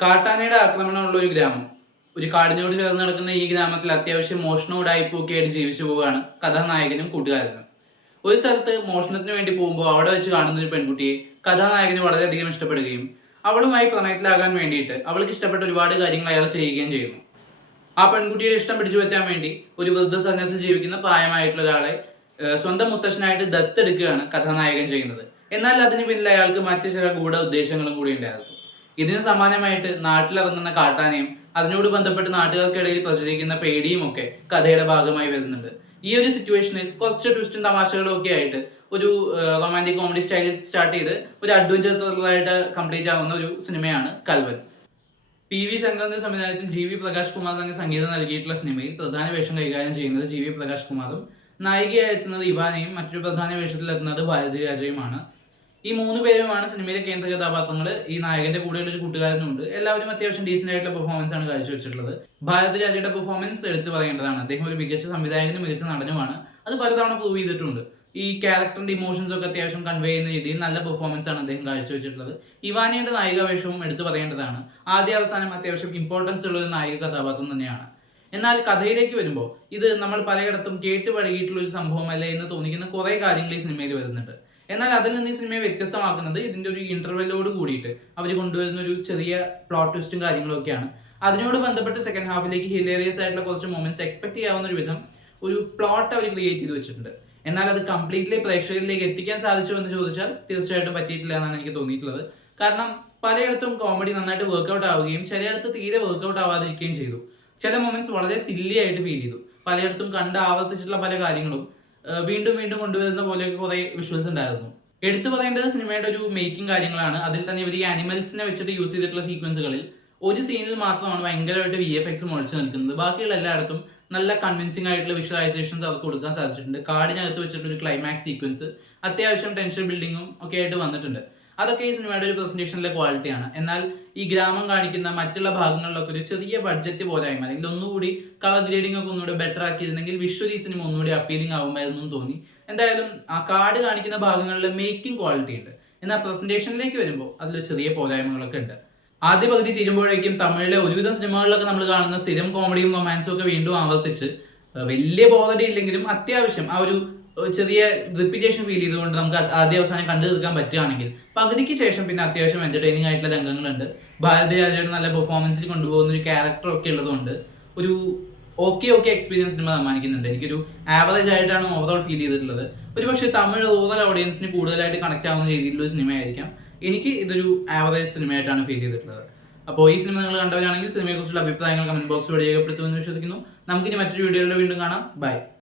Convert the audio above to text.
കാട്ടാനയുടെ ആക്രമണമുള്ള ഒരു ഗ്രാമം. ഒരു കാടിനോട് ചേർന്ന് നടക്കുന്ന ഈ ഗ്രാമത്തിൽ അത്യാവശ്യം മോഷണവും ഉടായിപ്പുമൊക്കെ ആയിട്ട് ജീവിച്ചു പോവുകയാണ് കഥാനായകനും കൂട്ടുകാരനും. ഒരു സ്ഥലത്ത് മോഷണത്തിന് വേണ്ടി പോകുമ്പോൾ അവിടെ വെച്ച് കാണുന്ന ഒരു പെൺകുട്ടിയെ കഥാനായകന് വളരെയധികം ഇഷ്ടപ്പെടുകയും അവളുമായി പ്രണയത്തിലാകാൻ വേണ്ടിയിട്ട് അവൾക്ക് ഇഷ്ടപ്പെട്ട ഒരുപാട് കാര്യങ്ങൾ അയാൾ ചെയ്യുകയും ചെയ്യുന്നു. ആ പെൺകുട്ടിയുടെ ഇഷ്ടം പിടിച്ചു പറ്റാൻ വേണ്ടി ഒരു വൃദ്ധസദനത്തിൽ ജീവിക്കുന്ന പ്രായമായിട്ടുള്ള ഒരാളെ സ്വന്തം മുത്തശ്ശനായിട്ട് ദത്തെടുക്കുകയാണ് കഥാനായകൻ ചെയ്യുന്നത്. എന്നാൽ അതിന് പിന്നിൽ അയാൾക്ക് മറ്റു ചില ഗൂഢ ഉദ്ദേശങ്ങളും കൂടി ഉണ്ടായിരുന്നു. ഇതിന് സമാനമായിട്ട് നാട്ടിലിറങ്ങുന്ന കാട്ടാനയും അതിനോട് ബന്ധപ്പെട്ട് നാട്ടുകാർക്കിടയിൽ പ്രചരിക്കുന്ന പേടിയും ഒക്കെ കഥയുടെ ഭാഗമായി വരുന്നുണ്ട്. ഈ ഒരു സിറ്റുവേഷനിൽ കുറച്ച് ട്വിസ്റ്റും തമാശകളും ഒക്കെ ആയിട്ട് ഒരു റൊമാൻറ്റിക് കോമഡി സ്റ്റൈലിൽ സ്റ്റാർട്ട് ചെയ്ത് ഒരു അഡ്വഞ്ചർ ത്രില്ലറായിട്ട് കംപ്ലീറ്റ് ആവുന്ന ഒരു സിനിമയാണ് കൽവൻ. PV ശങ്കറിന്റെ സംവിധാനത്തിൽ GV പ്രകാശ് കുമാർ തന്നെ സംഗീതം നൽകിയിട്ടുള്ള സിനിമയിൽ പ്രധാന വേഷം കൈകാര്യം ചെയ്യുന്നത് GV പ്രകാശ് കുമാറും നായികയായി എത്തുന്നത് ഇവാനയും മറ്റൊരു പ്രധാന വേഷത്തിൽ എത്തുന്നത് ഭാരതി രാജയുമാണ്. ഈ 3 പേരുമാണ് സിനിമയിലെ കേന്ദ്ര കഥാപാത്രങ്ങൾ. ഈ നായകന്റെ കൂടെയുള്ള ഒരു കൂട്ടുകാരനുണ്ട്. എല്ലാവരും അത്യാവശ്യം ഡീസന്റ് ആയിട്ടുള്ള പെർഫോമൻസ് ആണ് കാഴ്ചവെച്ചിട്ടുള്ളത്. ഭാരതി രാജയുടെ പെർഫോമൻസ് എടുത്തു പറയേണ്ടതാണ്. അദ്ദേഹം ഒരു മികച്ച സംവിധായകനും മികച്ച നടനുമാണ്. അത് പലതവണ പ്രൂവ് ചെയ്തിട്ടുണ്ട്. ഈ ക്യാരക്ടറിന്റെ ഇമോഷൻസ് ഒക്കെ അത്യാവശ്യം കൺവേ ചെയ്യുന്ന രീതിയിൽ നല്ല പെർഫോമൻസ് ആണ് അദ്ദേഹം കാഴ്ചവെച്ചിട്ടുള്ളത്. ഇവാനിയുടെ നായികാവേഷവും എടുത്തു പറയേണ്ടതാണ്. ആദ്യ അവസാനം അത്യാവശ്യം ഇമ്പോർട്ടൻസ് ഉള്ള ഒരു നായിക കഥാപാത്രം തന്നെയാണ്. എന്നാൽ കഥയിലേക്ക് വരുമ്പോൾ ഇത് നമ്മൾ പലയിടത്തും കേട്ട് പഴകിയിട്ടുള്ള ഒരു സംഭവമല്ലേ എന്ന് തോന്നിക്കുന്ന കുറെ കാര്യങ്ങൾ ഈ സിനിമയിൽ വരുന്നുണ്ട്. എന്നാൽ അതിൽ നിന്ന് ഈ സിനിമയെ വ്യത്യസ്തമാക്കുന്നത് ഇതിന്റെ ഒരു ഇന്റർവെല്ലോട് കൂടിയിട്ട് അവർ കൊണ്ടുവരുന്ന ഒരു ചെറിയ പ്ലോട്ട് ട്വിസ്റ്റും കാര്യങ്ങളും ഒക്കെയാണ്. അതിനോട് ബന്ധപ്പെട്ട് സെക്കൻഡ് ഹാഫിലേക്ക് ഹിലേറിയസ് ആയിട്ടുള്ള കുറച്ച് മൊമെന്റ്സ് എക്സ്പെക്ട് ചെയ്യാവുന്ന ഒരു വിധം ഒരു പ്ലോട്ട് അവർ ക്രിയേറ്റ് ചെയ്ത് വെച്ചിട്ടുണ്ട്. എന്നാൽ അത് കംപ്ലീറ്റ്ലി പ്രേക്ഷകരിലേക്ക് എത്തിക്കാൻ സാധിച്ചു എന്ന് ചോദിച്ചാൽ തീർച്ചയായിട്ടും പറ്റിയിട്ടില്ല എന്നാണ് എനിക്ക് തോന്നിയിട്ടുള്ളത്. കാരണം പലയിടത്തും കോമഡി നന്നായിട്ട് വർക്ക്ഔട്ട് ആവുകയും ചിലയിടത്ത് തീരെ വർക്ക്ഔട്ട് ആവാതിരിക്കുകയും ചെയ്തു. ചില മൊമെന്റ്സ് വളരെ സില്ലി ആയിട്ട് ഫീൽ ചെയ്തു. പലയിടത്തും കണ്ട് ആവർത്തിച്ചിട്ടുള്ള പല കാര്യങ്ങളും വീണ്ടും വീണ്ടും കൊണ്ടുവരുന്ന പോലെയൊക്കെ കുറെ വിഷ്വൽസ് ഉണ്ടായിരുന്നു. എടുത്തു പറയേണ്ടത് സിനിമയുടെ ഒരു മേക്കിംഗ് കാര്യങ്ങളാണ്. അതിൽ തന്നെ ഇവർ ഈ ആനിമൽസിനെ വെച്ചിട്ട് യൂസ് ചെയ്തിട്ടുള്ള സീക്വൻസുകളിൽ ഒരു സീനിൽ മാത്രമാണ് ഭയങ്കരമായിട്ട് VFX മുഴച്ചു നിൽക്കുന്നത്. ബാക്കിയുള്ള എല്ലായിടത്തും നല്ല കൺവിൻസിംഗ് ആയിട്ടുള്ള വിഷ്വലൈസേഷൻസ് അവർക്ക് കൊടുക്കാൻ സാധിച്ചിട്ടുണ്ട്. കാടിനകത്ത് വെച്ചിട്ട് ഒരു ക്ലൈമാക്സ് സീക്വൻസ് അത്യാവശ്യം ടെൻഷൻ ബിൽഡിങ്ങും ഒക്കെ ആയിട്ട് വന്നിട്ടുണ്ട്. അതൊക്കെ ഈ സിനിമയുടെ ഒരു പ്രസന്റേഷനിലെ ക്വാളിറ്റിയാണ്. എന്നാൽ ഈ ഗ്രാമം കാണിക്കുന്ന മറ്റുള്ള ഭാഗങ്ങളിലൊക്കെ ഒരു ചെറിയ ബഡ്ജറ്റ് പോരായ്മ അല്ലെങ്കിൽ ഒന്നുകൂടി കളർ ഗ്രേഡിംഗ് ഒക്കെ ഒന്നുകൂടി ബെറ്റർ ആക്കിയിരുന്നെങ്കിൽ വിഷ്വലി സിനിമ ഒന്നുകൂടി അപ്പീലിംഗ് ആവുമായിരുന്നു തോന്നി. എന്തായാലും ആ കാട് കാണിക്കുന്ന ഭാഗങ്ങളിൽ മേക്കിംഗ് ക്വാളിറ്റി ഉണ്ട്. എന്നാൽ പ്രസന്റേഷനിലേക്ക് വരുമ്പോൾ അതിൽ ചെറിയ പോരായ്മകളൊക്കെ ഉണ്ട്. ആദ്യ പകുതി തീരുമ്പോഴേക്കും തമിഴിലെ ഒരുവിധം സിനിമകളിലൊക്കെ നമ്മൾ കാണുന്ന സ്ഥിരം കോമഡിയും റൊമാൻസും ഒക്കെ വീണ്ടും ആവർത്തിച്ച് വലിയ ബോധടി ഇല്ലെങ്കിലും അത്യാവശ്യം ആ ഒരു ചെറിയ റിപ്പീറ്റേഷൻ ഫീൽ ചെയ്തുകൊണ്ട് നമുക്ക് ആദ്യ അവസാനം കണ്ടു തീർക്കാൻ പറ്റുകയാണെങ്കിൽ പകുതിക്ക് ശേഷം പിന്നെ അത്യാവശ്യം എന്റർടൈനിങ് ആയിട്ടുള്ള രംഗങ്ങളുണ്ട്. ഭാരതി രാജയുടെ നല്ല പെർഫോമൻസിൽ കൊണ്ടുപോകുന്ന ഒരു ക്യാരക്ടർ ഒക്കെ ഉള്ളതുകൊണ്ട് ഒരു ഓക്കെ എക്സ്പീരിയൻസ് സിനിമ സമ്മാനിക്കുന്നുണ്ട്. എനിക്കൊരു ആവറേജ് ആയിട്ടാണ് ഓവറോൾ ഫീൽ ചെയ്തിട്ടുള്ളത്. ഒരുപക്ഷെ തമിഴ് ഓവറോൾ ഓഡിയൻസിന് കൂടുതലായിട്ട് കണക്ട് ആവുന്ന രീതിയിലുള്ള സിനിമയായിരിക്കാം. എനിക്ക് ഇതൊരു ആവറേജ് സിനിമയായിട്ടാണ് ഫീൽ ചെയ്തിട്ടുള്ളത്. അപ്പോൾ ഈ സിനിമ നിങ്ങൾ കണ്ടവരാണെങ്കിൽ സിനിമയെക്കുറിച്ചുള്ള അഭിപ്രായങ്ങൾ കമന്റ് ബോക്സിലൂടെ രേഖപ്പെടുത്തുമെന്ന് വിശ്വസിക്കുന്നു. നമുക്കിനി മറ്റൊരു വീഡിയോയിലൂടെ വീണ്ടും കാണാം. ബൈ.